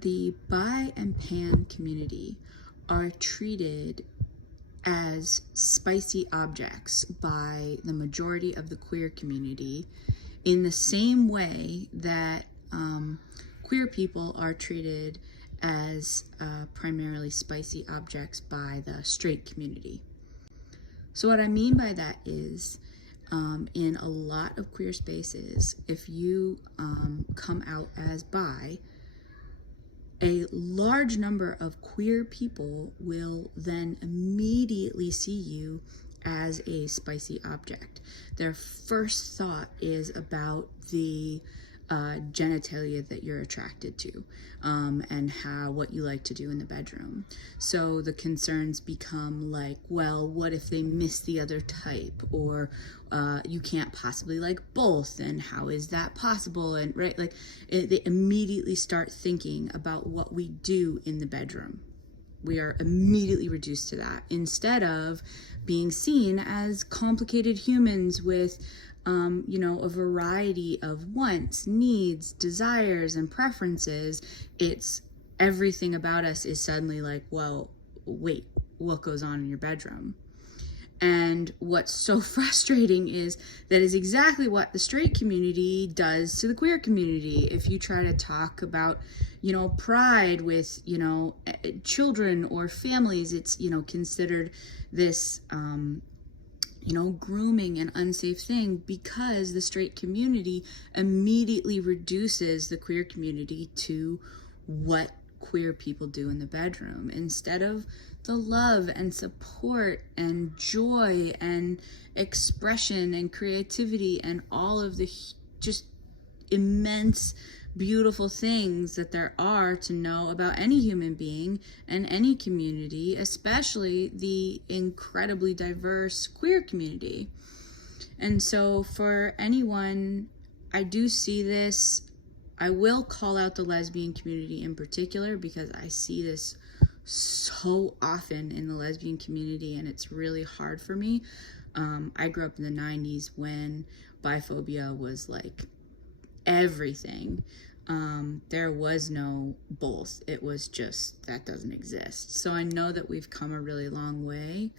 the bi and pan community are treated as spicy objects by the majority of the queer community in the same way that queer people are treated as primarily spicy objects by the straight community. So what I mean by that is, in a lot of queer spaces, if you come out as bi, a large number of queer people will then immediately see you as a spicy object. Their first thought is about the genitalia that you're attracted to, and what you like to do in the bedroom. So the concerns become like, well, what if they miss the other type, or you can't possibly like both, and how is that possible? And right, like they immediately start thinking about what we do in the bedroom. We are immediately reduced to that, instead of being seen as complicated humans with a variety of wants, needs, desires, and preferences. It's everything about us is suddenly like, well, wait, what goes on in your bedroom? And what's so frustrating is that is exactly what the straight community does to the queer community. If you try to talk about, pride with, children or families, it's, considered this, grooming and unsafe thing, because the straight community immediately reduces the queer community to what queer people do in the bedroom, instead of the love and support and joy and expression and creativity and all of the just immense beautiful things that there are to know about any human being and any community, especially the incredibly diverse queer community. And so for anyone, I do see this. I will call out the lesbian community in particular, because I see this so often in the lesbian community, and it's really hard for me. I grew up in the 90s when biphobia was like everything. There was no both. It was just, that doesn't exist. So I know that we've come a really long way,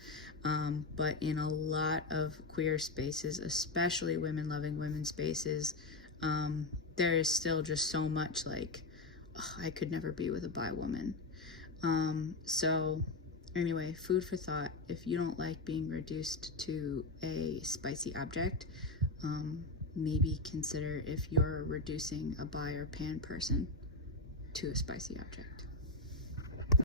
but in a lot of queer spaces, especially women-loving women spaces, there is still just so much like, oh, I could never be with a bi woman. So anyway, food for thought. If you don't like being reduced to a spicy object, maybe consider if you're reducing a bi or pan person to a spicy object.